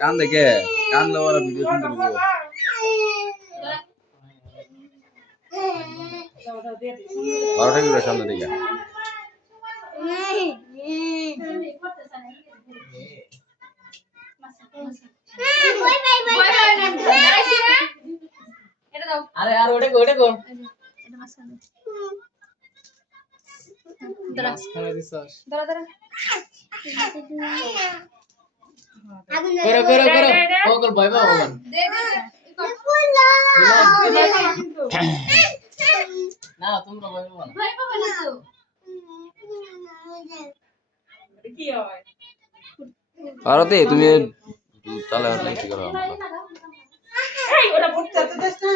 কান দেখে কান দেওয়ার ভিডিও সুন্দর হবো বারোটা কি সামনে দিকে আরে আর ওটা গো এটা মাঝখানে মাঝখানে দিছস দাঁড়া দাঁড়া করো ওগল ভয় পাবো দে না তোমরা ভয় পাবো না ভয় পাবে না তো কি হয় আরতে তুমি তাহলে কি করো এই ওটা পড়তে তো দেশ না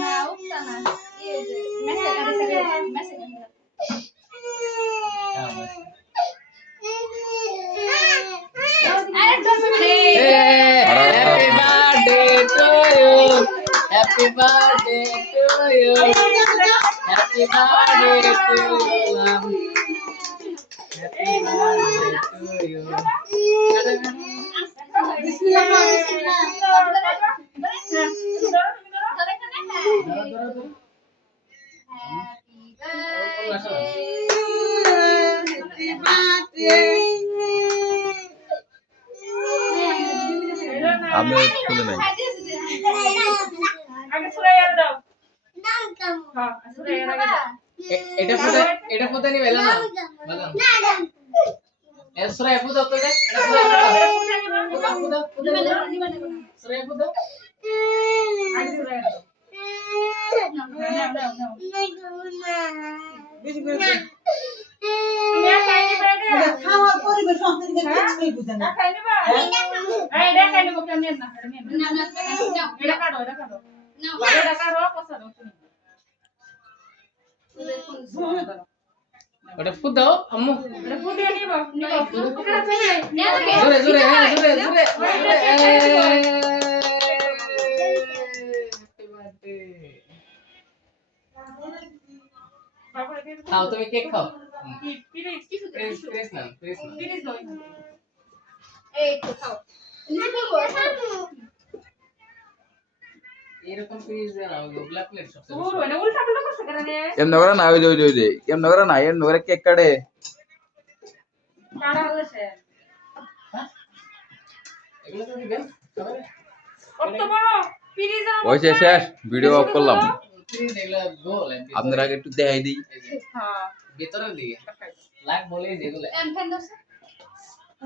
না উঠতা না এই যে মেসেজ আরে ধরবে Happy birthday to you. Happy birthday to you. Happy birthday to you. আমি শুনে নাই আগে সুরাইয়া দাও হ্যাঁ সুরাইয়া দাও এটা পুতা নি বেলা না বাজান এসরা পুতা তো দে পুতা সরে পুতা আগে সুরাইয়া দাও বেশি করে খাওয়ার পরিবেশ অন্তরিকে কিছুই বুঝে না খাই নিবা এই এটা খাই নিব কেমনে না এটা কাটো এটা কাটো কসা দাও ওটা ফুট দাও আম্মু এটা ফুটিয়ে নিব জোরে খাও তুমি কেক খাও প্লিজ না এই তো খাও এরকম প্লিজ না ব্ল্যাক প্লেট সব দূর হইনা উল্টা পাল্টা করছ কেন রে এম নগরা না ওই এম নগরা না এম নগরা কেক কাটে কাড়া হলো সে এগুলো তো দিবেন সবাই কত বড় প্লিজ ওইসে শেষ ভিডিও অফ করলাম প্লিজ এগুলো গোল আপনারা আগে একটু দেখাই দিই হ্যাঁ ভিতরের দিকে লাগ বলে যেগুলো এম ফ্যান দছে